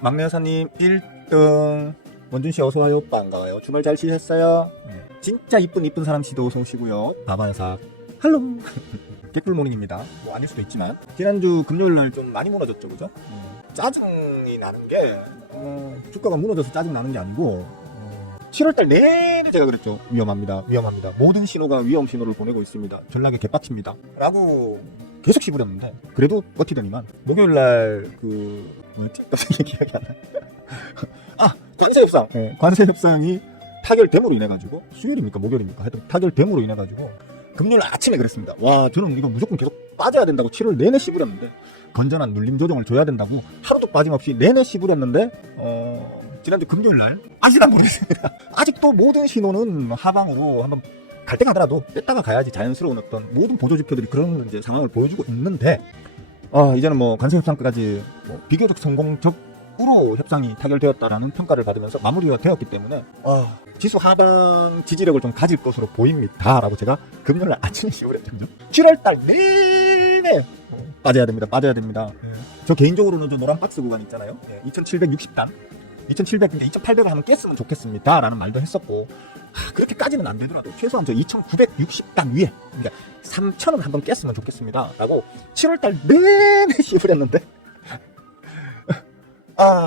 막내 여사님 1등. 원준씨 어서와요. 반가워요. 주말 잘 쉬셨어요? 진짜 이쁜 사람씨도 어서 오시고요. 바바여사 할로. 개꿀모닝입니다. 뭐 아닐 수도 있지만 지난주 금요일날 좀 많이 무너졌죠, 그죠? 짜증이 나는 게 주가가 무너져서 짜증 나는 게 아니고 7월달 내내 제가 그랬죠. 위험합니다. 모든 신호가 위험 신호를 보내고 있습니다. 전략에 개빡칩니다. 라고 계속 씹으렸는데 그래도 버티더니만 목요일날 뭐였지? 기억이 안 나. 관세협상. 관세협상이 타결됨으로 인해가지고 수요일입니까 목요일입니까? 하여튼 타결됨으로 인해가지고 금요일 아침에 그랬습니다. 와, 저는 이거 무조건 계속 빠져야 된다고 7월 내내 씹으렸는데 건전한 눌림 조정을 줘야 된다고 하루도 빠짐없이 내내 씹으렸는데 지난주 금요일날 아직은 모르겠습니다. 아직도 모든 신호는 하방으로 한번 갈 때 가더라도 뺐다가 가야지 자연스러운 어떤 모든 보조지표들이 그런 이제 상황을 보여주고 있는데 이제는 뭐 관세협상까지 비교적 성공적으로 협상이 타결되었다라는 평가를 받으면서 마무리가 되었기 때문에 지수 하방 지지력을 좀 가질 것으로 보입니다 라고 제가 금요일 아침에 씌우랬거든요. 7월달 내내 빠져야 됩니다. 저 개인적으로는 저 노란 박스 구간 있잖아요. 2760단 2800을 하면 깼으면 좋겠습니다 라는 말도 했었고 그렇게까지는 안 되더라도 최소한 저 2960단 위에 그러니까 3000은 한번 깼으면 좋겠습니다 라고 7월달 내내 씹으랬는데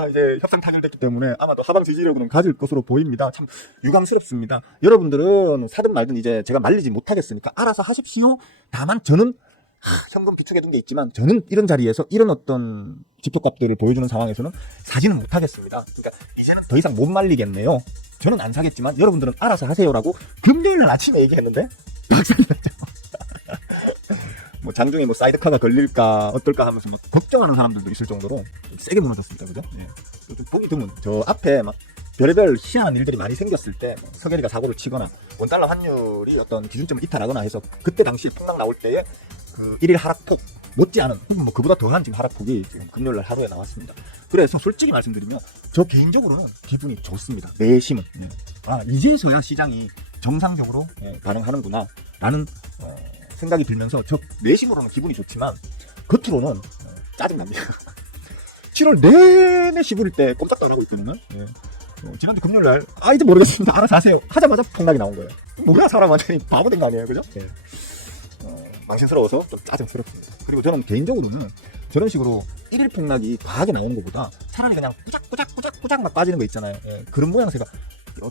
이제 협상 타결됐기 때문에 아마도 하방 지지력은 가질 것으로 보입니다. 참 유감스럽습니다. 여러분들은 사든 말든 이제 제가 말리지 못하겠으니까 알아서 하십시오. 다만 저는 현금 비축해 둔 게 있지만 저는 이런 자리에서 이런 어떤 지표값들을 보여주는 상황에서는 사지는 못하겠습니다. 그러니까 이제는 더 이상 못 말리겠네요. 저는 안 사겠지만 여러분들은 알아서 하세요라고 금요일날 아침에 얘기했는데 박살났죠. 뭐 장중에 뭐 사이드카가 걸릴까 어떨까 하면서 뭐 걱정하는 사람들도 있을 정도로 세게 무너졌습니다. 그죠? 좀 보기 드문 저 앞에 막 별의별 희한한 일들이 많이 생겼을 때 서계리가 사고를 치거나 원달러 환율이 어떤 기준점을 이탈하거나 해서 그때 당시에 폭락 나올 때에 그 1일 하락폭 못지않은 뭐 그보다 더한 지금 하락폭이 지금 금요일날 하루에 나왔습니다. 그래서 솔직히 말씀드리면 저 개인적으로는 기분이 좋습니다. 내심은 이제서야 시장이 정상적으로 반응하는구나 라는 생각이 들면서 저 내심으로는 기분이 좋지만 겉으로는 짜증납니다. 7월 내내 씹을 때 꼼짝도 안 하고 있거든요. 지난주 금요일날 이제 모르겠습니다. 알아서 하세요 하자마자 폭락이 나온 거예요. 뭐야 사람 완전히 바보 된 거 아니에요, 그죠? 망신스러워서 좀 짜증스럽습니다. 그리고 저는 개인적으로는 저런 식으로 1일 폭락이 과하게 나오는 것보다 차라리 그냥 꾸작꾸작 막 빠지는 거 있잖아요. 그런 모양새가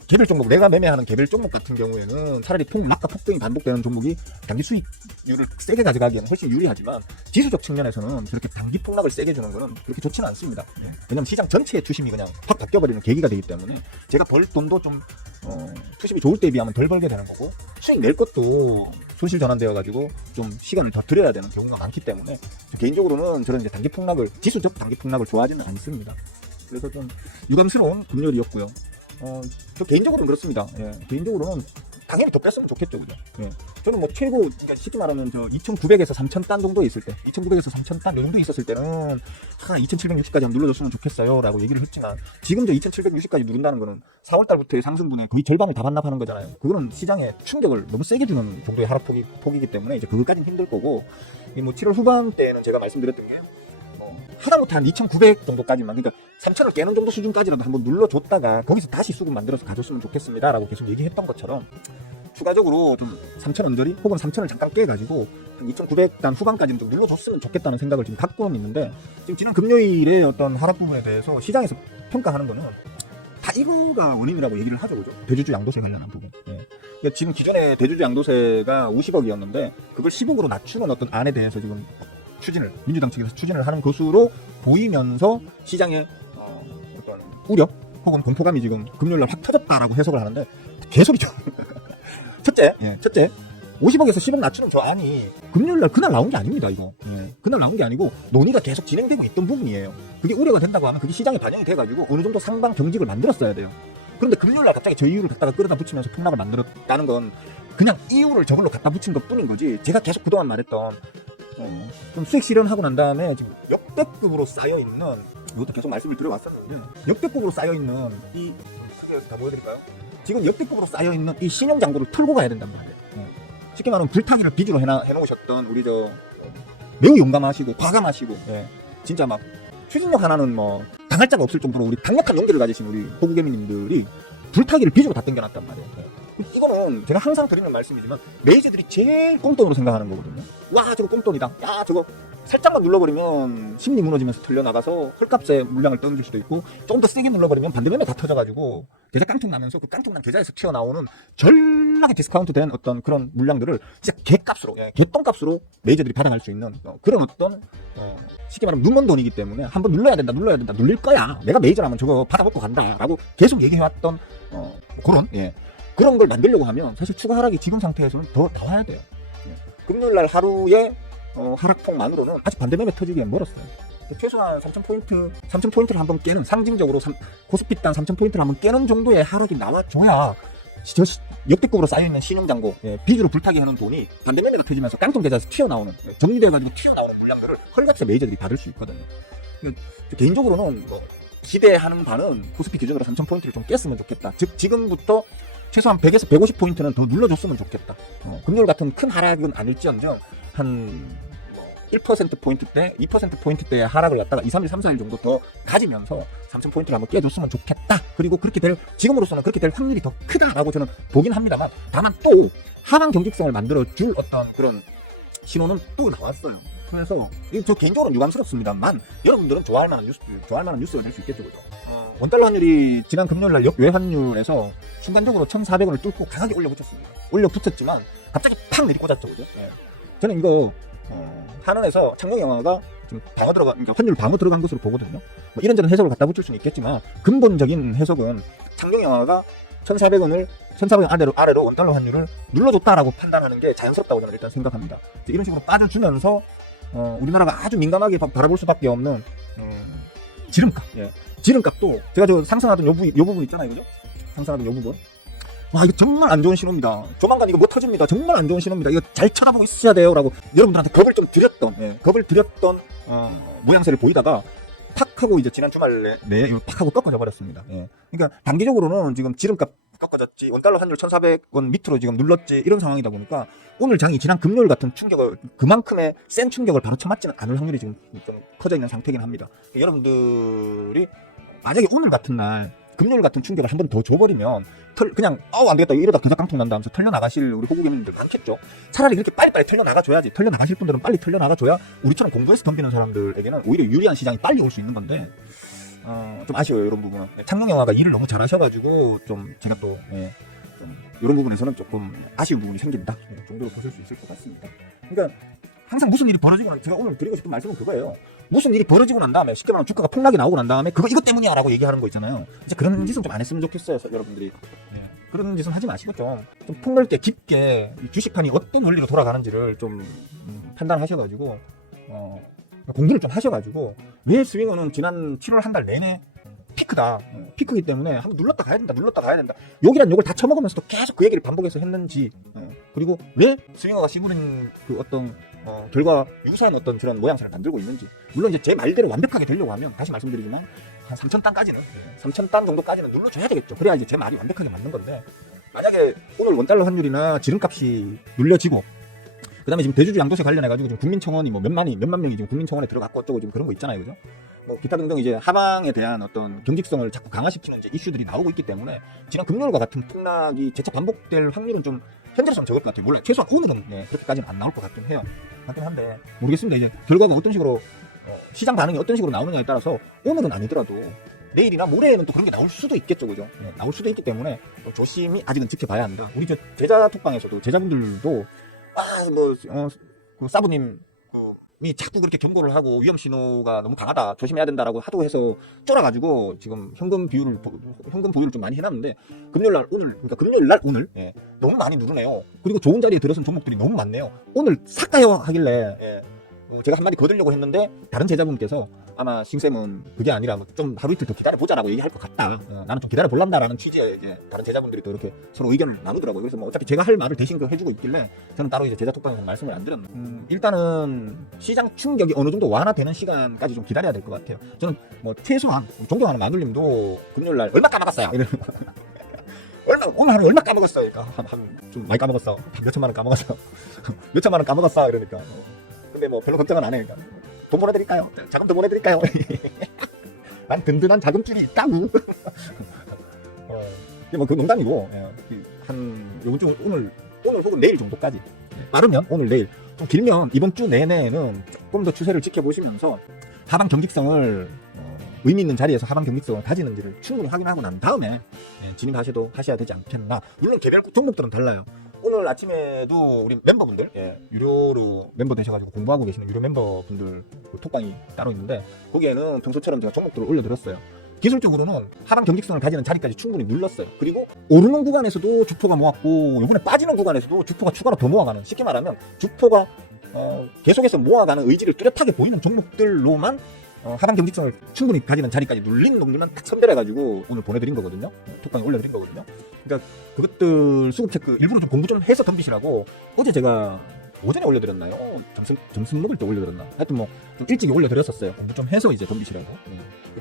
개별 종목, 내가 매매하는 개별 종목 같은 경우에는 차라리 폭락과 폭등이 반복되는 종목이 단기 수익률을 세게 가져가기에는 훨씬 유리하지만 지수적 측면에서는 저렇게 단기 폭락을 세게 주는 거는 그렇게 좋지는 않습니다. 왜냐면 시장 전체의 투심이 그냥 확 바뀌어버리는 계기가 되기 때문에 제가 벌 돈도 좀 투심이 좋을 때에 비하면 덜 벌게 되는 거고 수익 낼 것도 손실 전환되어 가지고 좀 시간을 더 들여야 되는 경우가 많기 때문에 개인적으로는 저런 이제 단기 폭락을 지수적 단기 폭락을 좋아하지는 않습니다. 그래서 좀 유감스러운 금요일이었고요. 저 개인적으로는 그렇습니다. 개인적으로는 당연히 더 뺐으면 좋겠죠, 그죠? 저는 뭐 최고, 그러니까 쉽게 말하면 저 2,900에서 3,000단 정도 있을 때, 2,900에서 3,000단 요 정도 있었을 때는 2,760까지 한번 눌러줬으면 좋겠어요 라고 얘기를 했지만 지금 저 2,760까지 누른다는 거는 4월달부터의 상승분의 거의 절반을 다 반납하는 거잖아요. 그거는 시장에 충격을 너무 세게 주는 정도의 하락폭이기 때문에 이제 그것까지는 힘들 거고, 뭐 7월 후반 때는 제가 말씀드렸던 게 하다못해 한 2,900 정도까지만, 그러니까 3,000을 깨는 정도 수준까지라도 한번 눌러줬다가 거기서 다시 수급 만들어서 가줬으면 좋겠습니다 라고 계속 얘기했던 것처럼 추가적으로 좀 3,000 언저리 혹은 3,000을 잠깐 깨가지고 한 2,900단 후반까지는 좀 눌러줬으면 좋겠다는 생각을 지금 갖고는 있는데, 지금 지난 금요일에 어떤 하락 부분에 대해서 시장에서 평가하는 거는 다 이거가 원인이라고 얘기를 하죠, 그죠? 대주주 양도세 관련한 부분. 그러니까 지금 기존에 대주주 양도세가 50억이었는데 그걸 10억으로 낮추는 어떤 안에 대해서 지금 민주당 측에서 추진을 하는 것으로 보이면서 시장의 어떤 우려 혹은 공포감이 지금 금요일날 확 터졌다라고 해석을 하는데 개소리죠. 첫째 50억에서 10억 낮추는 저 안이 금요일날 그날 나온 게 아닙니다. 이거 그날 나온 게 아니고 논의가 계속 진행되고 있던 부분이에요. 그게 우려가 된다고 하면 그게 시장에 반영이 돼가지고 어느 정도 상방 경직을 만들었어야 돼요. 그런데 금요일날 갑자기 저 이유를 갖다가 끌어다 붙이면서 폭락을 만들었다는 건 그냥 이유를 저걸로 갖다 붙인 것 뿐인 거지, 제가 계속 그동안 말했던 좀 수익 실현하고 난 다음에 지금 역대급으로 쌓여있는, 이것도 계속 말씀을 드려왔었는데 역대급으로 쌓여있는 이 다 보여드릴까요? 지금 역대급으로 쌓여있는 이 신용잔고를 털고 가야 된단 말이에요. 쉽게 말하면 불타기를 비주로 해놓으셨던 우리 저 매우 용감하시고 과감하시고 진짜 막 추진력 하나는 뭐 당할 자가 없을 정도로 우리 강력한 용기를 가지신 우리 호구개미님들이 불타기를 빚으로 다 당겨놨단 말이에요. 이거는 제가 항상 드리는 말씀이지만 메이저들이 제일 꽁돈으로 생각하는 거거든요. 와 저거 꽁돈이다. 야 저거 살짝만 눌러버리면 심리 무너지면서 털려나가서 헐값에 물량을 던질 수도 있고 조금 더 세게 눌러버리면 반대면에 다 터져가지고 계좌 깡통 나면서 그 깡통난 계좌에서 튀어나오는 전락에 디스카운트된 어떤 그런 물량들을 진짜 개값으로 개똥값으로 메이저들이 받아갈 수 있는 그런 어떤 쉽게 말하면 눈먼 돈이기 때문에 한번 눌러야 된다 눌릴 거야. 내가 메이저라면 저거 받아먹고 간다 라고 계속 얘기해왔던 그런 걸 만들려고 하면 사실 추가 하락이 지금 상태에서는 더 와야 돼요. 금요일날 하루에 하락폭만으로는 아직 반대매매 터지기엔 멀었어요. 최소한 3,000포인트를 한번 깨는 상징적으로 고스피단 3,000포인트를 한번 깨는 정도의 하락이 나와줘야 역대급으로 쌓여있는 신용잔고 빚으로 불타기 하는 돈이 반대매매가 터지면서 깡통 계좌에서 튀어나오는 정리돼가지고 튀어나오는 물량들을 헐값에 메이저들이 받을 수 있거든요. 개인적으로는 기대하는 바는 코스피 기준으로 3,000포인트를 좀 깼으면 좋겠다. 즉 지금부터 최소한 100에서 150포인트는 더 눌러줬으면 좋겠다. 금요일 같은 큰 하락은 아닐지언정 한 1%포인트대, 2%포인트대의 하락을 갖다가 2, 3일, 3, 4일 정도 더 가지면서 3,000포인트를 한번 깨줬으면 좋겠다. 그리고 지금으로서는 그렇게 될 확률이 더 크다라고 저는 보긴 합니다만, 다만 또 하방 경직성을 만들어줄 어떤 그런 신호는 또 나왔어요. 그래서 저 개인적으로는 유감스럽습니다만 여러분들은 좋아할 만한 뉴스가 될 수 있겠죠. 그죠? 원달러 환율이 지난 금요일날 외환율에서 순간적으로 1,400원을 뚫고 강하게 올려붙였지만 갑자기 팍 내리꽂았죠. 그죠? 저는 이거 한은에서 창룡영화가 좀 그러니까 환율 방어 들어간 것으로 보거든요. 이런저런 해석을 갖다 붙일 수는 있겠지만 근본적인 해석은 창룡영화가 1,400원 아래로 원달러 환율을 눌러줬다라고 판단하는 게 자연스럽다고 저는 일단 생각합니다. 이런 식으로 빠져주면서 우리나라가 아주 민감하게 바라볼 수밖에 없는 지름값. 지름값도 제가 저 상승하던 요 부분 있잖아요, 그죠? 상승하던 요 부분. 와, 이거 정말 안 좋은 신호입니다. 조만간 이거 못 터집니다. 정말 안 좋은 신호입니다. 이거 잘 쳐다보고 있어야 돼요. 라고 여러분들한테 겁을 좀 드렸던 모양새를 보이다가 탁 하고 이제 지난 주말 내에 팍 하고 꺾어져 버렸습니다. 그러니까 단기적으로는 지금 지름값 꺾어졌지, 원달러 환율 1,400원 밑으로 지금 눌렀지, 이런 상황이다 보니까 오늘 장이 지난 금요일 같은 충격을, 그만큼의 센 충격을 바로 쳐맞지는 않을 확률이 지금 좀 커져 있는 상태긴 합니다. 여러분들이 만약에 오늘 같은 날 금요일 같은 충격을 한 번 더 줘버리면 그냥 안 되겠다 이러다 계좌 깡통 난다 하면서 털려나가실 우리 호구개미님들 많겠죠. 차라리 이렇게 빨리빨리 털려나가줘야지. 털려나가실 분들은 빨리 털려나가줘야 우리처럼 공부해서 덤비는 사람들에게는 오히려 유리한 시장이 빨리 올 수 있는 건데 좀 아쉬워요, 이런 부분은. 창룡영화가 일을 너무 잘하셔가지고 좀 제가 또 좀 이런 부분에서는 조금 아쉬운 부분이 생긴다 정도로 보실 수 있을 것 같습니다. 그러니까 항상 무슨 일이 벌어지고, 제가 오늘 드리고 싶은 말씀은 그거예요. 무슨 일이 벌어지고 난 다음에, 쉽게 말하면 주가가 폭락이 나오고 난 다음에 이것 때문이야 라고 얘기하는 거 있잖아요. 진짜 그런 짓은 좀 안 했으면 좋겠어요, 여러분들이. 그런 짓은 하지 마시고 좀 폭넓게 깊게 주식판이 어떤 원리로 돌아가는지를 좀 판단하셔가지고 공부를 좀 하셔가지고, 왜 스윙어는 지난 7월 한 달 내내 피크이기 때문에 한번 눌렀다 가야 된다 욕이란 욕을 다 처먹으면서도 계속 그 얘기를 반복해서 했는지, 그리고 왜 스윙어가 시무린 그 어떤 결과 유사한 어떤 그런 모양새를 만들고 있는지. 물론 이제 제 말대로 완벽하게 되려고 하면 다시 말씀드리지만 한 3,000단 정도까지는 눌러줘야 되겠죠. 그래야 이제 제 말이 완벽하게 맞는 건데, 만약에 오늘 원달러 환율이나 지름값이 눌려지고, 그 다음에 지금 대주주 양도세 관련해가지고 지금 국민청원이 몇만 명이 지금 국민청원에 들어갔고 어쩌고 지금 그런 거 있잖아요, 그죠? 기타 등등 이제 하방에 대한 어떤 경직성을 자꾸 강화시키는 이제 이슈들이 나오고 있기 때문에 지난 금요일과 같은 폭락이 재차 반복될 확률은 좀 현재로서는 적을 것 같아요. 몰라요. 최소한 오늘은 그렇게까지는 안 나올 것 같긴 한데 모르겠습니다. 이제 결과가 어떤 식으로 시장 반응이 어떤 식으로 나오느냐에 따라서 오늘은 아니더라도 내일이나 모레에는 또 그런 게 나올 수도 있겠죠, 그죠? 나올 수도 있기 때문에 좀 조심히 아직은 지켜봐야 합니다. 우리 저 제자 톡방에서도 제자분들도 그 사부님이 자꾸 그렇게 경고를 하고 위험 신호가 너무 강하다, 조심해야 된다라고 하도 해서 쫄아가지고 지금 현금 보유를 좀 많이 해놨는데, 금요일날 오늘 너무 많이 누르네요. 그리고 좋은 자리에 들어선 종목들이 너무 많네요. 오늘 살까요 하길래 제가 한마디 거들려고 했는데 다른 제자분께서 아마 신쌤은 그게 아니라 좀 하루 이틀 더 기다려보자라고 얘기할 것 같다. 나는 좀 기다려볼란다라는 취지의 이제 다른 제자분들이 또 이렇게 서로 의견을 나누더라고요. 그래서 어차피 제가 할 말을 대신 해주고 있길래 저는 따로 이제 제자 톡방에서 말씀을 안 드렸는데, 일단은 시장 충격이 어느 정도 완화되는 시간까지 좀 기다려야 될 것 같아요. 저는 최소한 존경하는 마눌님도 금요일날 얼마 까먹었어요. 오늘 하루 얼마 까먹었어? 그러니까 좀 많이 까먹었어. 몇 천만 원 까먹었어. 몇 천만 원 까먹었어. 이러니까. 근데 별로 걱정은 안 해. 돈 보내드릴까요? 자금 더 보내드릴까요? 난 든든한 자금줄이 있다고. 뭐그 농담이고, 한 요번 주 오늘 혹은 내일 정도까지, 빠르면 오늘 내일, 좀 길면 이번 주 내내는 조금 더 추세를 지켜보시면서 하방 경직성을 의미 있는 자리에서 하방 경직성을 가지는지를 충분히 확인하고 난 다음에 진입하셔야 되지 않겠나. 물론 개별 종목들은 달라요. 오늘 아침에도 우리 멤버분들, 유료로 멤버 되셔가지고 공부하고 계시는 유료 멤버분들 톡방이 따로 있는데, 거기에는 평소처럼 제가 종목들을 올려드렸어요. 기술적으로는 하방 경직성을 가지는 자리까지 충분히 눌렀어요. 그리고 오르는 구간에서도 주포가 모았고, 이번에 빠지는 구간에서도 주포가 추가로 더 모아가는, 쉽게 말하면 주포가 계속해서 모아가는 의지를 뚜렷하게 보이는 종목들로만 하방 경직성을 충분히 가지는 자리까지 눌린 놈들만 딱 선별해가지고 오늘 보내드린 거거든요. 톡방에 올려드린 거거든요. 그러니까 그것들 수급 체크 일부러 좀 공부 좀 해서 덤비시라고 어제 제가 오전에 올려드렸나요? 점심 먹을 때 올려드렸나? 하여튼 뭐 좀 일찍 올려드렸었어요. 공부 좀 해서 이제 덤비시라고.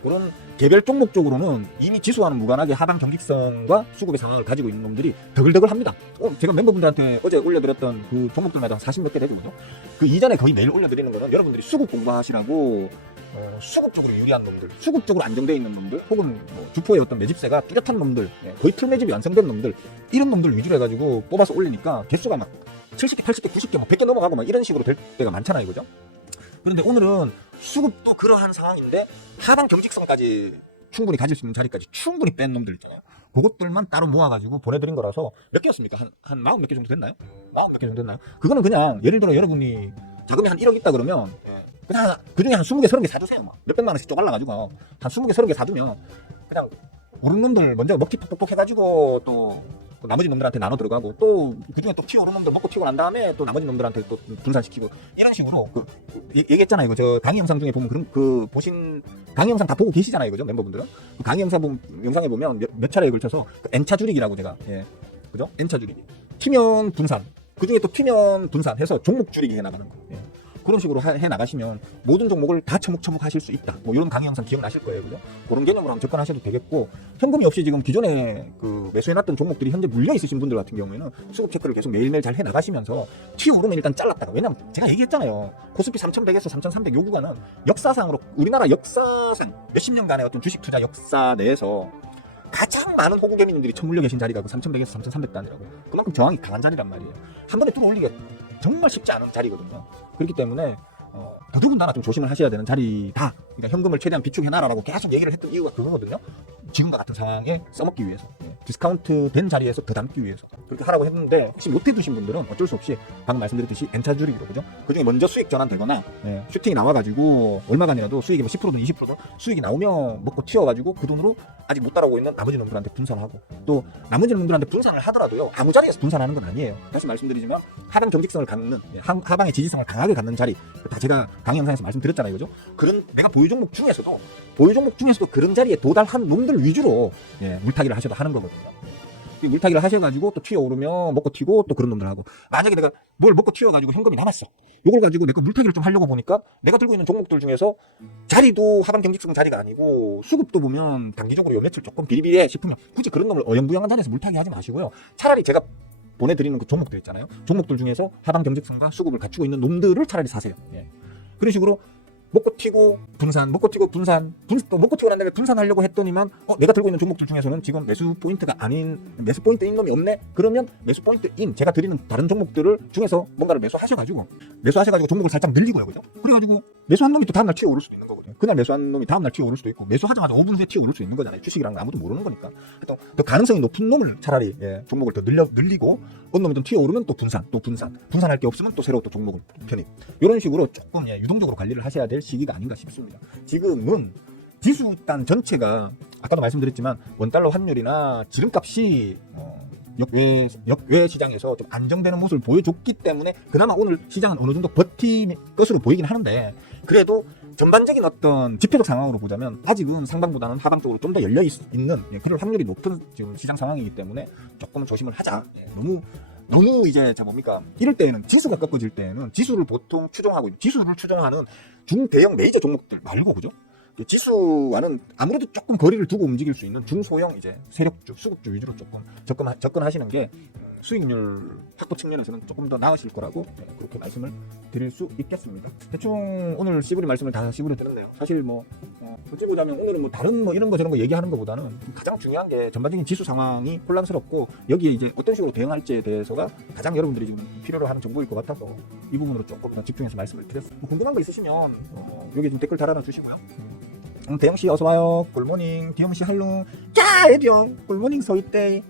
그런 개별 종목적으로는 이미 지수와는 무관하게 하방 경직성과 수급의 상황을 가지고 있는 놈들이 더글더글 합니다. 제가 멤버분들한테 어제 올려드렸던 그 종목들마다 한 40몇 개 되거든요. 그 이전에 거의 매일 올려드리는 거는 여러분들이 수급 공부하시라고 수급적으로 유리한 놈들, 수급적으로 안정되어 있는 놈들, 혹은 뭐 주포의 어떤 매집세가 뚜렷한 놈들, 거의 틀 매집이 완성된 놈들, 이런 놈들 위주로 해가지고 뽑아서 올리니까 개수가 막 70개, 80개, 90개, 막 100개 넘어가고 막 이런 식으로 될 때가 많잖아요, 그죠? 그런데 오늘은 수급도 그러한 상황인데 하방 경직성까지 충분히 가질 수 있는 자리까지 충분히 뺀 놈들 있잖아요. 그것들만 따로 모아가지고 보내드린 거라서 몇 개였습니까? 한 40 몇 개 정도 됐나요? 40 몇 개 정도 됐나요? 그거는 그냥 예를 들어 여러분이 자금이 한 1억 있다 그러면 그냥 그중에 한 20개, 30개 사두세요. 막 몇백만 원씩 쪼갈라가지고 한 20개, 30개 사두면 그냥 오른 놈들 먼저 먹튀 톡톡 해가지고 또 나머지 놈들한테 나눠 들어가고, 또 그중에 또 튀어오른 놈들 먹고 튀고 난 다음에 또 나머지 놈들한테 또 분산시키고, 이런 식으로 얘기했잖아요. 이거 저 강의 영상 중에 보면 그런 보신 강의 영상 다 보고 계시잖아요, 그죠? 멤버분들은 그 강의 영상에 보면 몇 차례에 걸쳐서 그 N차 줄이기라고 제가 그죠? N차 줄이기, 튀면 분산, 그중에 또 튀면 분산해서 종목 줄이기 해 나가는 거. 그런 식으로 해 나가시면 모든 종목을 다 처묵처묵 하실 수 있다. 뭐 이런 강의 영상 기억나실 거예요, 그죠? 그런 개념으로 한번 접근하셔도 되겠고, 현금이 없이 지금 기존에 그 매수해놨던 종목들이 현재 물려 있으신 분들 같은 경우에는 수급 체크를 계속 매일매일 잘 해 나가시면서 튀어오르면 일단 잘랐다가, 왜냐면 제가 얘기했잖아요. 코스피 3,100에서 3,300 요 구간은 역사상으로 우리나라 역사상 몇십 년간의 어떤 주식 투자 역사 내에서 가장 많은 호구 개미님들이 처물려 계신 자리가 그 3,100에서 3,300단이라고. 그만큼 저항이 강한 자리란 말이에요. 한 번에 뚫어올리기가 정말 쉽지 않은 자리거든요. 그렇기 때문에 더더군다나 좀 조심을 하셔야 되는 자리다. 그러니까 현금을 최대한 비축해놔라라고 계속 얘기를 했던 이유가 그거거든요. 지금과 같은 상황에 써먹기 위해서, 디스카운트 된 자리에서 더 담기 위해서 그렇게 하라고 했는데, 혹시 못 해두신 분들은 어쩔 수 없이 방금 말씀드렸듯이 N차 줄이기로, 그죠? 그중에 먼저 수익 전환되거나 슈팅이 나와가지고 얼마간이라도 수익이 뭐 10%든 20%든 수익이 나오면 먹고 튀어가지고 그 돈으로 아직 못 따라오고 있는 나머지 놈들한테 분산하고, 또 나머지 놈들한테 분산을 하더라도요, 아무 자리에서 분산하는 건 아니에요. 다시 말씀드리지만 하방 경직성을 갖는, 하방의 지지성을 강하게 갖는 자리, 다 제가 강의 영상에서 말씀드렸잖아요, 그죠? 그런 내가 보유 종목 중에서도 그런 자리에 도달한 놈들 위주로 물타기를 하셔도 하는 거거든요. 물타기를 하셔가지고 또 튀어오르면 먹고 튀고, 또 그런 놈들 하고, 만약에 내가 뭘 먹고 튀어가지고 현금이 남았어, 이걸 가지고 내가 물타기를 좀 하려고 보니까 내가 들고 있는 종목들 중에서 자리도 하방 경직성 자리가 아니고 수급도 보면 단기적으로 요 며칠 조금 비리비리해 싶으면 굳이 그런 놈을 어영부영한 자리에서 물타기 하지 마시고요. 차라리 제가 보내드리는 그 종목들 있잖아요. 종목들 중에서 하방 경직성과 수급을 갖추고 있는 놈들을 차라리 사세요. 그런 식으로 먹고 튀고 분산, 먹고 튀고 분산, 또 먹고 튀고 난 다음에 분산하려고 했더니만 내가 들고 있는 종목들 중에서는 지금 매수 포인트가 아닌, 매수 포인트인 놈이 없네? 그러면 매수 포인트인 제가 드리는 다른 종목들을 중에서 뭔가를 매수하셔가지고 종목을 살짝 늘리고요, 그죠? 그래가지고 매수한 놈이 또 다음날 튀어오를 수도 있는 거거든요. 그날 매수한 놈이 다음날 튀어오를 수도 있고, 매수하자마자 5분 후에 튀어오를 수도 있는 거잖아요. 주식이라는 건 아무도 모르는 거니까. 더 가능성이 높은 놈을 차라리 종목을 더 늘리고, 어느 놈이 좀 튀어오르면 또 분산할 게 없으면 또 새로 또 종목을 편입, 이런 식으로 조금 유동적으로 관리를 하셔야 될 시기가 아닌가 싶습니다. 지금은 지수단 전체가 아까도 말씀드렸지만 원달러 환율이나 지름값이 역외 시장에서 좀 안정되는 모습을 보여줬기 때문에 그나마 오늘 시장은 어느 정도 버틴 것으로 보이긴 하는데, 그래도 전반적인 어떤 지표적 상황으로 보자면 아직은 상방보다는 하방 쪽으로 좀 더 열려 있는 그럴 확률이 높은 지금 시장 상황이기 때문에 조금 조심을 하자. 너무 이제 뭡니까, 이럴 때에는 지수가 꺾어질 때에는 지수를 보통 추종하는 중대형 메이저 종목들 말고, 그죠? 지수와는 아무래도 조금 거리를 두고 움직일 수 있는 중소형 이제 세력주, 수급주 위주로 조금 접근하시는 게 수익률 확보 측면에서는 조금 더 나으실 거라고 그렇게 말씀을 드릴 수 있겠습니다. 대충 오늘 씨부리 말씀을 다 씨부리 드렸네요. 사실 뭐 어찌 보자면 오늘은 뭐 다른 뭐 이런 거 저런 거 얘기하는 것보다는 가장 중요한 게 전반적인 지수 상황이 혼란스럽고 여기에 이제 어떤 식으로 대응할지에 대해서가 가장 여러분들이 지금 필요로 하는 정보일 것 같아서 이 부분으로 조금 더 집중해서 말씀을 드렸습니다. 뭐 궁금한 거 있으시면 여기 좀 댓글 달아놔 주시고요. 대영씨 어서와요. 굿모닝. 디영씨 할로. 야 애병 굿모닝 서이떼.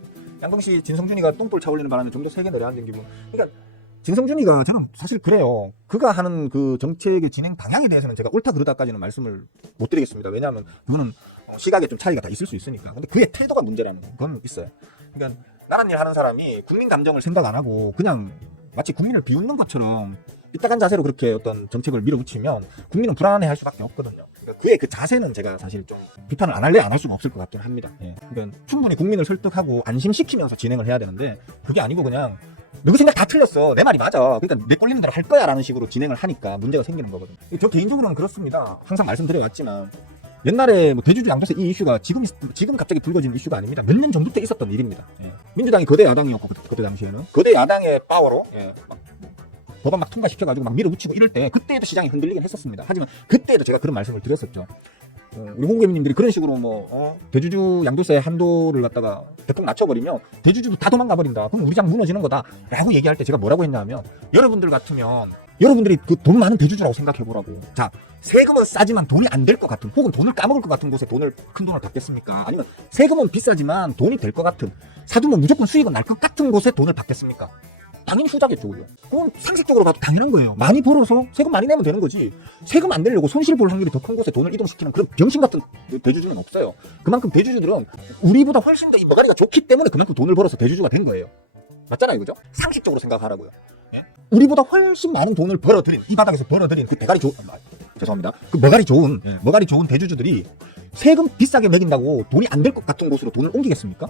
양동씨 진성준이가 똥볼 차올리는 바람에 좀 더 세게 내려앉은 기분. 그러니까 진성준이가 저는 사실 그래요. 그가 하는 그 정책의 진행 방향에 대해서는 제가 옳다 그르다까지는 말씀을 못 드리겠습니다. 왜냐하면 그거는 시각에 좀 차이가 다 있을 수 있으니까. 근데 그의 태도가 문제라는 건 있어요. 그러니까 나란 일 하는 사람이 국민 감정을 생각 안 하고 그냥 마치 국민을 비웃는 것처럼 삐딱한 자세로 그렇게 어떤 정책을 밀어붙이면 국민은 불안해할 수밖에 없거든요. 그러니까 그의 그 자세는 제가 사실 좀 비판을 안 할래 안 할 수가 없을 것 같긴 합니다. 예. 그러니까 충분히 국민을 설득하고 안심시키면서 진행을 해야 되는데 그게 아니고 그냥 너희 생각 다 틀렸어. 내 말이 맞아. 그러니까 내 꼴리는 대로 할 거야 라는 식으로 진행을 하니까 문제가 생기는 거거든요. 저 개인적으로는 그렇습니다. 항상 말씀드려왔지만 옛날에 뭐 대주주 양도세 이 이슈가 지금 갑자기 불거진 이슈가 아닙니다. 몇 년 전부터 있었던 일입니다. 예. 민주당이 거대 야당이었고 그때 당시에는 거대 야당의 파워로 막 법안 막 통과시켜가지고 막 밀어붙이고 이럴 때 그때에도 시장이 흔들리긴 했었습니다. 하지만 그때도 제가 그런 말씀을 드렸었죠. 우리 홍보개미님들이 그런 식으로 대주주 양도세 한도를 갖다가 대폭 낮춰버리면 대주주도 다 도망가 버린다. 그럼 우리 장 무너지는 거다. 라고 얘기할 때 제가 뭐라고 했냐면 여러분들 같으면 여러분들이 그 돈 많은 대주주라고 생각해 보라고. 자, 세금은 싸지만 돈이 안 될 것 같은 혹은 돈을 까먹을 것 같은 곳에 큰 돈을 받겠습니까? 아니면 세금은 비싸지만 돈이 될 것 같은 사두면 무조건 수익은 날 것 같은 곳에 돈을 받겠습니까? 당연히 후자겠죠. 그건 상식적으로 봐도 당연한 거예요. 많이 벌어서 세금 많이 내면 되는 거지. 세금 안 내려고 손실 볼 확률이 더 큰 곳에 돈을 이동시키는 그런 병신 같은 대주주는 없어요. 그만큼 대주주들은 우리보다 훨씬 더 이 머가리가 좋기 때문에 그만큼 돈을 벌어서 대주주가 된 거예요. 맞잖아요, 그죠? 상식적으로 생각하라고요. 예? 우리보다 훨씬 많은 돈을 벌어들인 이 바닥에서 벌어들인 그 대가리 좋은 죄송합니다. 그 머가리 좋은 대주주들이 세금 비싸게 매긴다고 돈이 안 될 것 같은 곳으로 돈을 옮기겠습니까?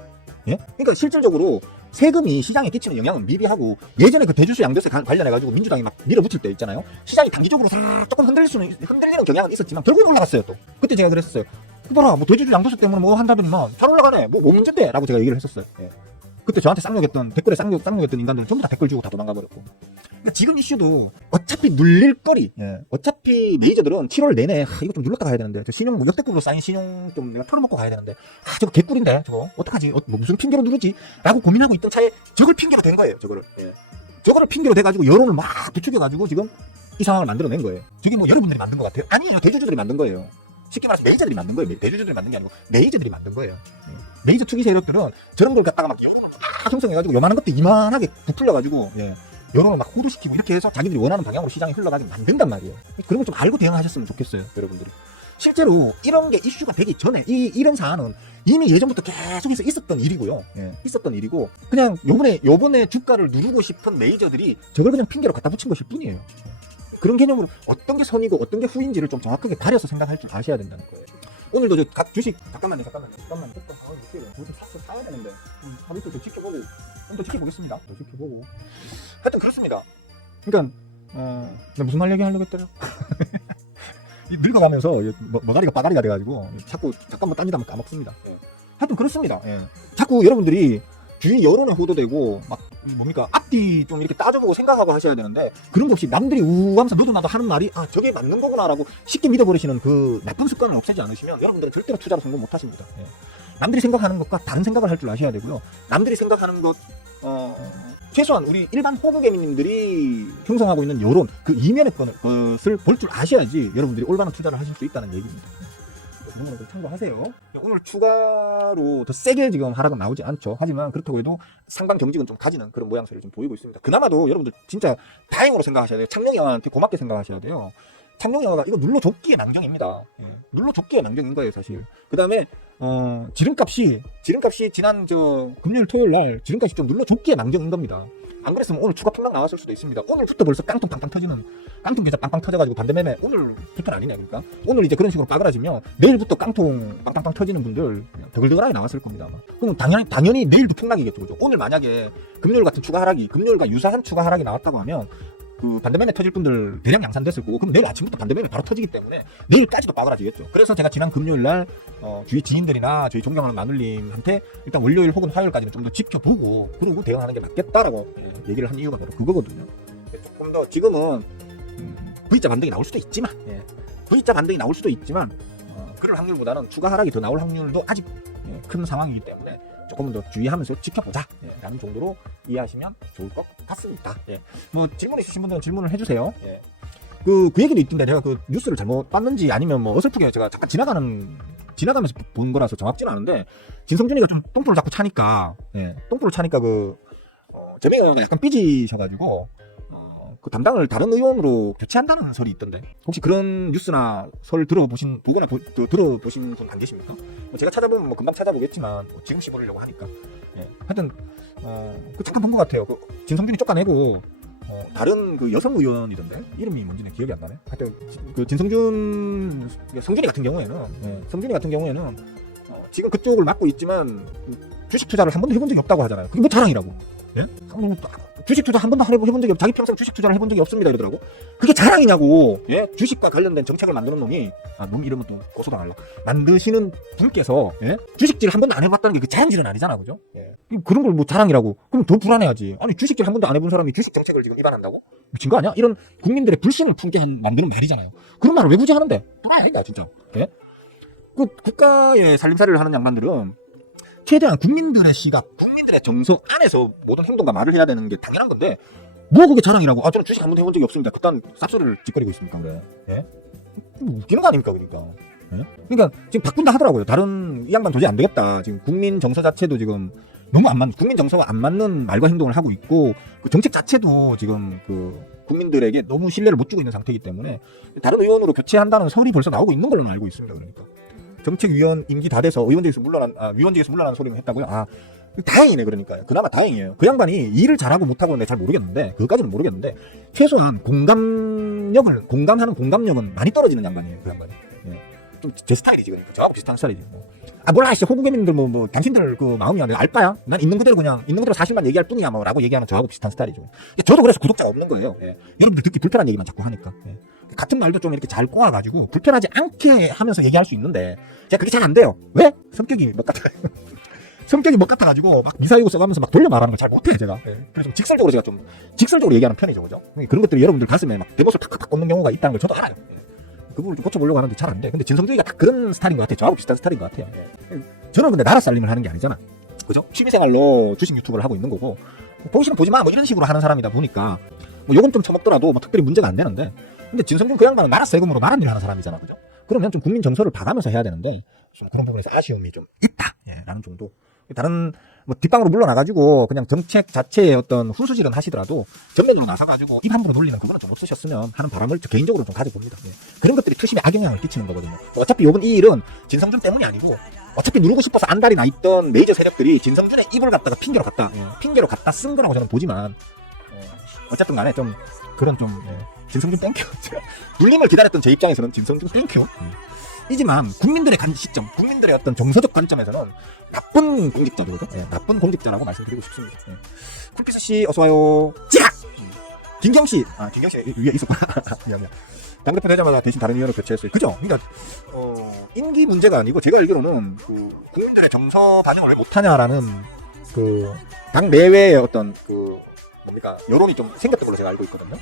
예? 그러니까 실질적으로 세금이 시장에 끼치는 영향은 미비하고 예전에 그 대주주 양도세 관련해가지고 민주당이 막 밀어붙일 때 있잖아요. 시장이 단기적으로 조금 흔들리는 경향은 있었지만 결국엔 올라갔어요 또. 그때 제가 그랬었어요. 봐라 뭐 대주주 양도세 때문에 뭐 한다더니만 잘 올라가네. 뭐 문제인데? 라고 제가 얘기를 했었어요. 예. 그때 저한테 댓글에 쌍욕했던 인간들은 전부 다 댓글 주고 다 도망가 버렸고. 그러니까 지금 이슈도 어차피 눌릴 거리. 예. 어차피 메이저들은 7월 내내 이거 좀 눌렀다 가야 되는데 저 신용 역대급으로 쌓인 신용 좀 내가 털어먹고 가야 되는데 저거 개꿀인데 저거 어떡하지? 뭐 무슨 핑계로 누르지? 라고 고민하고 있던 차에 저걸 핑계로 된 거예요. 저거를. 예. 저거를 핑계로 돼가지고 여론을 막 부추겨가지고 지금 이 상황을 만들어낸 거예요. 저게 뭐 여러분들이 만든 것 같아요? 아니에요. 대주주들이 만든 거예요. 쉽게 말해서 메이저들이 만든 거예요. 대주주들이 만든 게 아니고 메이저들이 만든 거예요. 메이저 투기 세력들은 저런 걸 갖다가 막 여론을 막 형성해가지고 요만한 것도 이만하게 부풀려가지고 여론을 막 호도시키고 이렇게 해서 자기들이 원하는 방향으로 시장이 흘러가게 만든단 말이에요. 그런 걸 좀 알고 대응하셨으면 좋겠어요, 여러분들이. 실제로 이런 게 이슈가 되기 전에 이런 사안은 이미 예전부터 계속해서 있었던 일이고요. 있었던 일이고 그냥 요번에 주가를 누르고 싶은 메이저들이 저걸 그냥 핑계로 갖다 붙인 것일 뿐이에요. 그런 개념으로 어떤 게 선이고 어떤 게 후인지를 좀 정확하게 가려서 생각할 줄 아셔야 된다는 거예요. 오늘도 각 주식 잠깐만요. 조금 사야 되는데 하루 이틀 더 지켜보고 좀 더 지켜보겠습니다. 더 지켜보고 하여튼 그렇습니다. 그러니까 내가 무슨 말 얘기하려고 했더라? 늙어가면서 머가리가 빠가리가 돼가지고 자꾸 잠깐만 딴짓하면 까먹습니다. 하여튼 그렇습니다. 자꾸 여러분들이 주위 여론에 호도되고 막 앞뒤 좀 이렇게 따져보고 생각하고 하셔야 되는데 그런 거 없이 남들이 우하면서 너도 나도 하는 말이 저게 맞는 거구나라고 쉽게 믿어버리시는 그 나쁜 습관을 없애지 않으시면 여러분들은 절대로 투자로 성공 못 하십니다. 남들이 생각하는 것과 다른 생각을 할 줄 아셔야 되고요. 남들이 생각하는 것 최소한 우리 일반 호구개미님들이 형성하고 있는 여론 그 이면의 것을 볼 줄 아셔야지 여러분들이 올바른 투자를 하실 수 있다는 얘기입니다. 그런 거는 좀 참고하세요. 오늘 추가로 더 세게 지금 하락은 나오지 않죠. 하지만 그렇다고 해도 상방 경직은 좀 가지는 그런 모양새를 좀 보이고 있습니다. 그나마도 여러분들 진짜 다행으로 생각하셔야 돼요. 창룡영화한테 고맙게 생각하셔야 돼요. 창룡영화가 이거 눌러줬기에 망정입니다. 눌러줬기에 망정인 거예요, 사실. 그 다음에 지름값이 지난 금요일 토요일 날 지름값이 좀 눌러줬기에 망정인 겁니다. 안 그랬으면 오늘 추가 폭락 나왔을 수도 있습니다. 오늘부터 벌써 깡통 팡팡 터지는 깡통 기자 빵빵 터져가지고 반대매매 오늘부터 아니냐 그러니까 오늘 이제 그런 식으로 빠그라지면 내일부터 깡통 빵빵 터지는 분들 더글더글하게 나왔을 겁니다. 아마. 그럼 당연히 내일도 폭락이겠죠, 그죠? 오늘 만약에 금요일 같은 추가 하락이 금요일과 유사한 추가 하락이 나왔다고 하면 그 반대매매 터질 분들 대량 양산됐을 거고 그럼 내일 아침부터 반대매매 바로 터지기 때문에 내일까지도 빠그라지겠죠. 그래서 제가 지난 금요일 날 주위 지인들이나 저희 존경하는 마눌님한테 일단 월요일 혹은 화요일까지는 좀 더 지켜보고 그러고 대응하는 게 낫겠다라고 얘기를 한 이유가 바로 그거거든요. 조금 더 지금은 V자 반등이 나올 수도 있지만 V자 반등이 나올 수도 있지만 그럴 확률보다는 추가 하락이 더 나올 확률도 아직 큰 상황이기 때문에 조금 더 주의하면서 지켜보자 라는 정도로 이해하시면 좋을 것 같습니다. 뭐 질문 있으신 분들은 질문을 해주세요. 그 얘기도 있던데 제가 그 뉴스를 잘못 봤는지 아니면 뭐 어설프게 제가 잠깐 지나가면서 본 거라서 정확지는 않은데 진성준이가 좀 똥볼을 자꾸 차니까 똥볼을 차니까 저명 의원이 약간 삐지셔가지고 그 담당을 다른 의원으로 교체한다는 설이 있던데 혹시 그런 뉴스나 설 들어보신 분 안 계십니까? 뭐 제가 찾아보면 뭐 금방 찾아보겠지만 뭐 지금 씹어보려고 하니까 하여튼 그 잠깐 본 것 같아요. 그 진성준이 쫓아내고 다른 그 여성 의원이던데 이름이 뭔지는 기억이 안 나네. 하여튼 그 성준이 같은 경우에는 지금 그쪽을 맡고 있지만 주식 투자를 한 번도 해본 적이 없다고 하잖아요. 그게 뭐 자랑이라고? 주식 투자 한 번도 해본 적이 없. 자기 평생 주식 투자를 해본 적이 없습니다 이러더라고. 그게 자랑이냐고. 주식과 관련된 정책을 만드는 놈이 놈 이름은 또 고소당할라. 만드시는 분께서 주식질 한 번도 안 해봤다는 게 그 자랑질은 아니잖아, 그죠? 그런 걸 뭐 자랑이라고? 그럼 더 불안해야지. 아니 주식질 한 번도 안 해본 사람이 주식 정책을 지금 위반한다고? 미친 거 아니야? 이런 국민들의 불신을 품게 만드는 말이잖아요. 그런 말을 왜 굳이 하는데? 불안해, 진짜. 그 국가의 살림살이를 하는 양반들은 최대한 국민들의 시각, 국민들의 정서 안에서 모든 행동과 말을 해야 되는 게 당연한 건데 뭐 그게 자랑이라고? 저는 주식 한 번도 해본 적이 없습니다. 그딴 쌉소리를 짓거리고 있습니까 그래? 웃기는 거 아닙니까 그러니까? 그러니까 지금 바꾼다 하더라고요. 다른 이 양반 도저히 안 되겠다. 지금 국민 정서 자체도 지금 너무 안 맞는, 국민 정서가 안 맞는 말과 행동을 하고 있고 그 정책 자체도 지금 그 국민들에게 너무 신뢰를 못 주고 있는 상태이기 때문에 다른 의원으로 교체한다는 설이 벌써 나오고 있는 걸로 알고 있습니다. 그러니까. 정책위원 임기 다 돼서 위원직에서 물러난 소리만 했다고요? 다행이네. 그러니까요. 그나마 다행이에요. 그 양반이 일을 잘하고 못하고는 잘 모르겠는데 그것까지는 모르겠는데 최소한 공감하는 공감력은 많이 떨어지는 양반이에요. 그 양반이. 좀 제 스타일이지. 그러니까 저하고 비슷한 스타일이지. 몰라 진짜 호구개님들 뭐 당신들 그 마음이야 내가 알 바야. 난 있는 그대로 사실만 얘기할 뿐이야 뭐 라고 얘기하는 저하고 비슷한 스타일이죠. 저도 그래서 구독자가 없는 거예요. 여러분들 듣기 불편한 얘기만 자꾸 하니까. 같은 말도 좀 이렇게 잘 꼬아가지고 불편하지 않게 하면서 얘기할 수 있는데 제가 그게 잘 안 돼요. 왜? 성격이 못 같아가지고 막 미사이고 써가면서 막 돌려 말하는 걸 잘 못해 제가. 그래서 직설적으로 얘기하는 편이죠, 그죠? 그런 것들이 여러분들 가슴에 막 대못을 탁탁 꽂는 경우가 있다는 걸 저도 알아요. 그 부분을 좀 고쳐보려고 하는데 잘 안 돼. 근데 진성준이가 딱 그런 스타일인 것 같아요. 저하고 비슷한 스타일인 것 같아요. 저는 근데 나라 살림을 하는 게 아니잖아, 그죠? 취미생활로 주식 유튜브를 하고 있는 거고 보시면 보지 마 뭐 이런 식으로 하는 사람이다 보니까 뭐 요금 좀 처먹더라도 뭐 특별히 문제가 안 되는데 근데 진성준 그 양반은 나라 세금으로 나란 일을 하는 사람이잖아, 그죠? 그러면 좀 국민 정서를 봐가면서 해야 되는데 좀 그런 부분에서 아쉬움이 좀 있다 라는 정도. 다른 뭐 뒷방으로 물러나가지고 그냥 정책 자체의 어떤 훈수질은 하시더라도 전면으로 나서가지고 입 함부로 놀리는 그거는 좀 없으셨으면 하는 바람을 개인적으로 좀 가져봅니다. 그런 것들이 투심에 악영향을 끼치는 거거든요. 어차피 요번 이 일은 진성준 때문이 아니고 어차피 누르고 싶어서 안달이 나 있던 메이저 세력들이 진성준의 입을 갖다가 핑계로 갖다 쓴 거라고 저는 보지만 어쨌든 간에 좀 그런 진성준 땡큐. 눌림을 기다렸던 제 입장에서는 진성준 땡큐. 이지만 국민들의 시점, 국민들의 어떤 정서적 관점에서는 나쁜 공직자죠, 그죠? 나쁜 공직자라고 말씀드리고 싶습니다. 쿨피스 씨 어서와요. 자! 김경 씨 위에 있었구나. 미안. 당대표 되자마자 대신 다른 의원을 교체했어요. 그죠? 그러니까 임기 문제가 아니고 제가 알기로는 그 국민들의 정서 반영을 왜 못하냐라는 그 당 내외의 어떤 그 여론이 좀 생겼던 걸로 제가 알고 있거든요.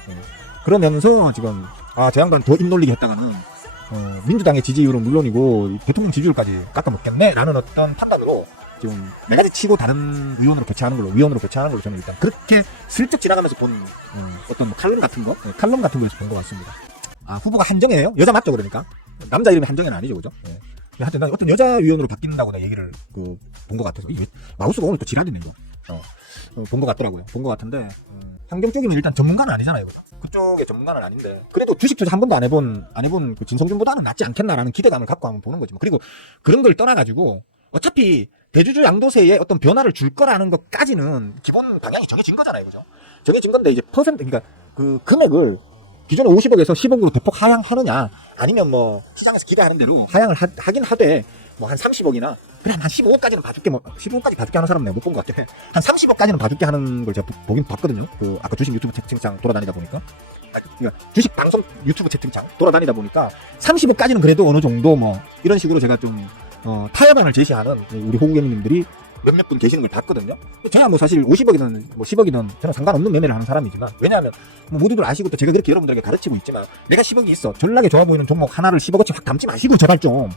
그러면서 지금 저 양반 더 입놀리게 했다가는 민주당의 지지율은 물론이고 대통령 지지율까지 깎아먹겠네 라는 어떤 판단으로 지금 매가지 치고 다른 위원으로 교체하는 걸로 저는 일단 그렇게 슬쩍 지나가면서 본 어떤 칼럼 같은 거에서 본 것 같습니다. 후보가 한정이에요? 여자 맞죠? 그러니까 남자 이름이 한정이는 아니죠, 그죠? 하여튼 난 어떤 여자 위원으로 바뀐다고 내가 얘기를 본 것 같아서 마우스가 오늘 또 지랄이네 이거. 본 것 같더라고요. 본 것 같은데 환경 쪽이면 일단 전문가는 아니잖아요. 그쪽의 전문가는 아닌데 그래도 주식 투자 한 번도 안 해본 그 진성준보다는 낫지 않겠나라는 기대감을 갖고 한번 보는 거지. 그리고 그런 걸 떠나가지고 어차피 대주주 양도세에 어떤 변화를 줄 거라는 것까지는 기본 방향이 정해진 거잖아요, 그죠? 정해진 건데 이제 그러니까 그 금액을 기존에 50억에서 10억으로 대폭 하향하느냐 아니면 뭐 시장에서 기대하는 대로 하향을 하긴 하되 뭐 한 30억이나 그래 한 15억까지는 봐줄게 15억까지 봐줄게 하는 사람은 내가 못 본 것 같아. 한 30억까지는 봐줄게 하는 걸 제가 보긴 봤거든요. 아까 주식 유튜브 채팅창 돌아다니다 보니까 그러니까 주식 방송 유튜브 채팅창 돌아다니다 보니까 30억까지는 그래도 어느 정도 뭐 이런 식으로 제가 좀 타협안을 제시하는 우리 호구개님들이 몇몇 분 계시는 걸 봤거든요. 저야 뭐 사실 50억이든 뭐 10억이든 저는 상관없는 매매를 하는 사람이지만 왜냐하면 뭐 모두들 아시고 또 제가 그렇게 여러분들에게 가르치고 있지만 내가 10억이 있어 전락에 좋아 보이는 종목 하나를 10억어치 확 담지 마시고 제발 좀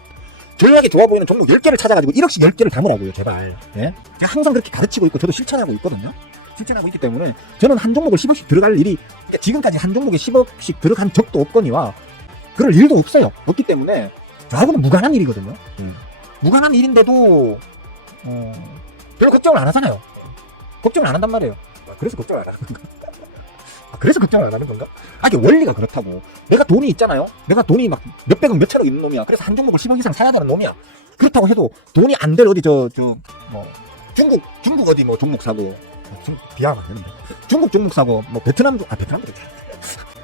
전략이 좋아 보이는 종목 10개를 찾아가지고 1억씩 10개를 담으라고요, 제발. 예? 제가 항상 그렇게 가르치고 있고, 저도 실천하고 있거든요. 실천하고 있기 때문에, 저는 한 종목을 10억씩 들어갈 일이, 그러니까 지금까지 한 종목에 10억씩 들어간 적도 없거니와, 그럴 일도 없어요. 없기 때문에, 저하고는 무관한 일이거든요. 무관한 일인데도, 별로 걱정을 안 하잖아요. 걱정을 안 한단 말이에요. 그래서 걱정을 안 하는 건가? 그래서 걱정을 안 하는 건가? 이게 원리가 그렇다고. 내가 돈이 있잖아요. 내가 돈이 막 몇백억, 몇천억 있는 놈이야. 그래서 한 종목을 10억 이상 사야 되는 놈이야. 그렇다고 해도 돈이 안 될 어디 중국 어디 뭐 종목 사고, 비하면 안 되는데. 중국 종목 사고, 뭐 베트남도 그렇지.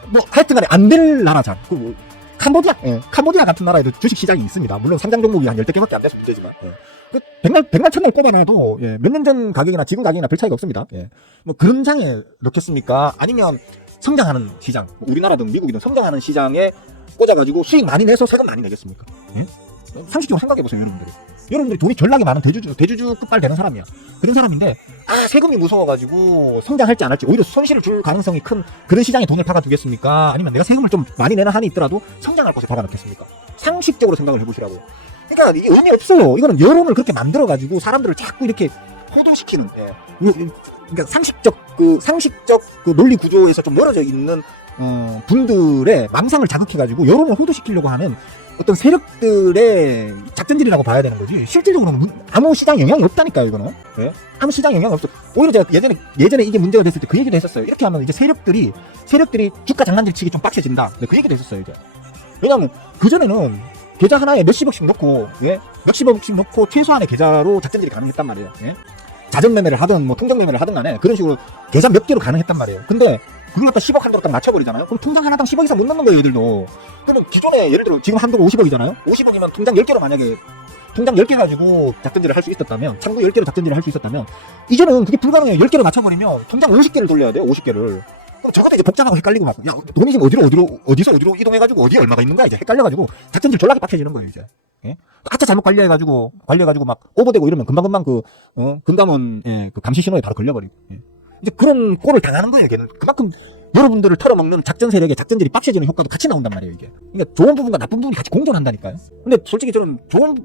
뭐 하여튼간에 안 될 나라잖아. 캄보디아, 캄보디아 같은 나라에도 주식 시장이 있습니다. 물론 상장 종목이 한 10개밖에 안 돼서 문제지만. 백날 천날 꼽아놔도, 몇 년 전 가격이나 지금 가격이나 별 차이가 없습니다. 뭐 그런 장에 넣겠습니까? 아니면 성장하는 시장, 우리나라든 미국이든 성장하는 시장에 꽂아가지고 수익 많이 내서 세금 많이 내겠습니까? 상식적으로 생각해보세요, 여러분들이. 여러분들이 돈이 전락이 많은 대주주 끝발 되는 사람이야. 그런 사람인데, 세금이 무서워가지고 성장할지 안 할지 오히려 손실을 줄 가능성이 큰 그런 시장에 돈을 박아두겠습니까? 아니면 내가 세금을 좀 많이 내는 한이 있더라도 성장할 곳에 박아놓겠습니까? 상식적으로 생각을 해보시라고요. 그러니까 이게 의미 없어요. 이거는 여론을 그렇게 만들어가지고 사람들을 자꾸 이렇게 호도시키는, 그러니까 상식적 논리 구조에서 좀 멀어져 있는 분들의 망상을 자극해가지고 여론을 호도시키려고 하는 어떤 세력들의 작전질이라고 봐야 되는 거지. 실질적으로는 아무 시장 영향이 없다니까요, 이거는. 아무 시장 영향이 없어. 오히려 제가 예전에 이게 문제가 됐을 때 그 얘기도 했었어요. 이렇게 하면 이제 세력들이 주가 장난질 치기 좀 빡세진다. 그 얘기도 했었어요, 이제. 왜냐면 그전에는 계좌 하나에 몇십억씩 넣고, 몇십억씩 넣고 최소한의 계좌로 작전질이 가능했단 말이에요. 자전 매매를 하든 뭐 통장 매매를 하든 간에 그런 식으로 계좌 몇 개로 가능했단 말이에요. 근데 그걸 갖다 10억 한도로 딱 맞춰버리잖아요. 그럼 통장 하나당 10억 이상 못 넣는 거예요, 얘들도. 그러면 기존에 예를 들어 지금 한도가 50억이잖아요. 50억이면 통장 10개로 만약에 통장 10개 가지고 작전질을 할 수 있었다면, 창구 10개로 작전질을 할 수 있었다면, 이제는 그게 불가능해요. 10개로 맞춰버리면 통장 50개를 돌려야 돼요. 50개를. 그럼 저것도 이제 복잡하고 헷갈리고 막, 돈이 지금 어디서 어디로 이동해가지고 어디에 얼마가 있는 거야? 이제 헷갈려가지고 작전질 전략이 빡해지는 거예요, 이제. 아차 잘못 관리해가지고 막 오버되고 이러면 금방금방 금감원, 그 감시 신호에 바로 걸려버리고. 이제 그런 꼴을 당하는 거예요, 걔는. 그만큼 여러분들을 털어먹는 작전 세력의 작전질이 빡세지는 효과도 같이 나온단 말이에요, 이게. 그러니까 좋은 부분과 나쁜 부분이 같이 공존한다니까요. 근데 솔직히 저는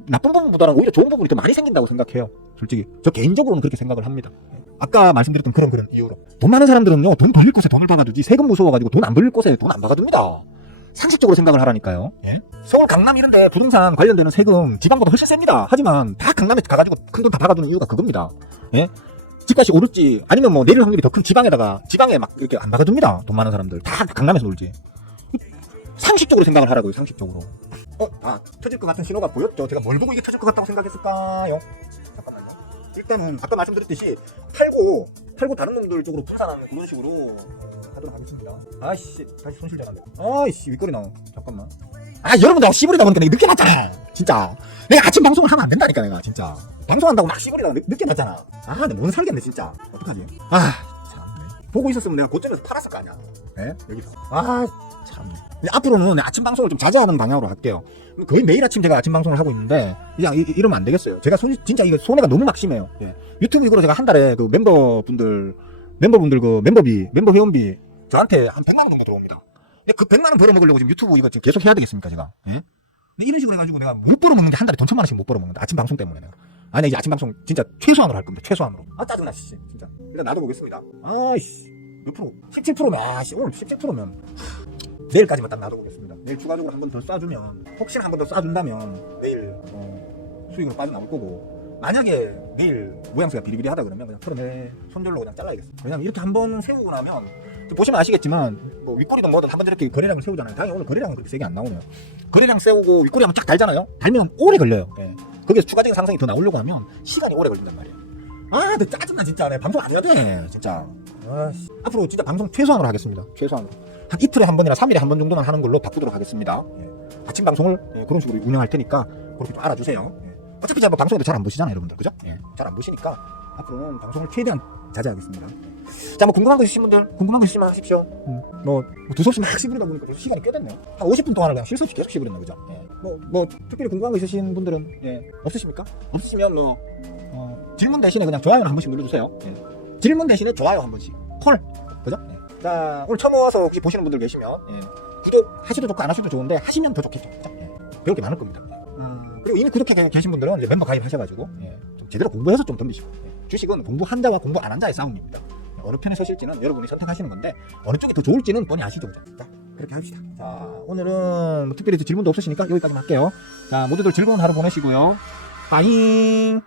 나쁜 부분보다는 오히려 좋은 부분이 더 많이 생긴다고 생각해요. 솔직히. 저 개인적으로는 그렇게 생각을 합니다. 아까 말씀드렸던 그런 이유로. 돈 많은 사람들은요, 돈 벌릴 곳에 돈을 박아두지, 세금 무서워가지고 돈 안 벌릴 곳에 돈 안 박아둡니다. 상식적으로 생각을 하라니까요. 서울, 강남 이런데 부동산 관련되는 세금 지방보다 훨씬 셉니다. 하지만 다 강남에 가가지고 큰 돈 다 박아두는 이유가 그겁니다. 집값이 오를지 아니면 뭐 내릴 확률이 더 큰 지방에 막 이렇게 안 박아둡니다. 돈 많은 사람들 다 강남에서 놀지. 상식적으로 생각을 하라고요. 상식적으로. 터질 것 같은 신호가 보였죠. 제가 뭘 보고 이게 터질 것 같다고 생각했을까요? 잠깐만요. 일단은 아까 말씀드렸듯이 팔고 다른 놈들 쪽으로 분산하는 그런 식으로 하도록 하겠습니다. 아이씨, 다시 손실 전환돼. 아이씨, 윗거리 나와. 잠깐만. 여러분들 씨부리 나오니까 내가 늦게 났잖아. 진짜. 내가 아침 방송을 하면 안 된다니까, 내가 진짜. 방송한다고 막 씨부리 나오면 늦게 났잖아. 내가 못 살겠네, 진짜. 어떡하지? 참네. 보고 있었으면 내가 고점에서 팔았을 거 아니야. 여기서. 참네. 앞으로는 아침 방송을 좀 자제하는 방향으로 할게요. 거의 매일 아침 제가 아침 방송을 하고 있는데, 그냥 이러면 안 되겠어요. 제가 진짜 이거 손해가 너무 막심해요. 유튜브 이거로 제가 한 달에 그 멤버분들 그 멤버 회원비 저한테 한 100만원 정도 들어옵니다. 근데 그 100만원 벌어먹으려고 지금 유튜브 이거 지금 계속 해야 되겠습니까, 제가? 근데 이런 식으로 해가지고 내가 못 벌어먹는 게 한 달에 돈 1,000만원씩 못 벌어먹는다. 아침 방송 때문에 내가. 이제 아침 방송 진짜 최소한으로 할 겁니다. 최소한으로. 짜증나, 씨. 진짜. 일단 놔둬보겠습니다. 몇 프로? 17%면, 오늘 17%면. 내일까지만 딱 놔둬보겠습니다. 내일 추가적으로 한 번 더 쏴주면, 혹시나 한 번 더 쏴준다면, 내일, 수익으로 빠져나올 거고, 만약에 내일 모양새가 비리비리하다 그러면 그냥 털어내 손절로 그냥 잘라야겠어요. 왜냐면 이렇게 한 번 세우고 나면, 보시면 아시겠지만, 뭐 윗꼬리든 뭐든 한 번 이렇게 거래량을 세우잖아요. 당연히 오늘 거래량은 그렇게 세게 안 나오네요. 거래량 세우고 윗꼬리 한번 쫙 달잖아요? 달면 오래 걸려요. 거기서 추가적인 상승이 더 나오려고 하면 시간이 오래 걸린단 말이에요. 너 짜증나, 진짜. 내 방송 안 해야 돼, 진짜. 앞으로 진짜 방송 최소한으로 하겠습니다. 최소한으로. 한 이틀에 한 번이나 3일에 한 번 정도만 하는 걸로 바꾸도록 하겠습니다. 아침 방송을 그런 식으로 운영할 테니까 그렇게 좀 알아주세요. 어차피 제가 방송에도 잘 안 보시잖아요, 여러분들. 그죠? 잘 안 보시니까 앞으로는 방송을 최대한 자제하겠습니다. 자, 뭐 궁금한 거 있으신 분들, 궁금한 거 있으시면 하십시오. 뭐 두서없이 막 시부리다 보니까 벌써 시간이 꽤 됐네요. 한 50분 동안을 그냥 쉴 새 없이 계속 시부렸나, 그죠? 뭐 특별히 궁금한 거 있으신 분들은 없으십니까? 없으시면 질문 대신에 그냥 좋아요를 한 번씩 눌러주세요. 질문 대신에 좋아요 한 번씩. 콜. 그죠? 자, 오늘 처음 와서 혹시 보시는 분들 계시면 구독 하셔도 좋고 안 하셔도 좋은데 하시면 더 좋겠죠. 그죠? 배울 게 많을 겁니다. 그리고 이미 구독해 계신 분들은 이제 멤버 가입하셔가지고 좀 제대로 공부해서 좀 덤비시고 주식은 공부한 자와 공부 안 한 자의 싸움입니다. 어느 편에 서실지는 여러분이 선택하시는 건데 어느 쪽이 더 좋을지는 뻔히 아시죠. 자, 그렇게 합시다. 자, 오늘은 뭐 특별히 질문도 없으시니까 여기까지만 할게요. 자, 모두들 즐거운 하루 보내시고요. 빠잉.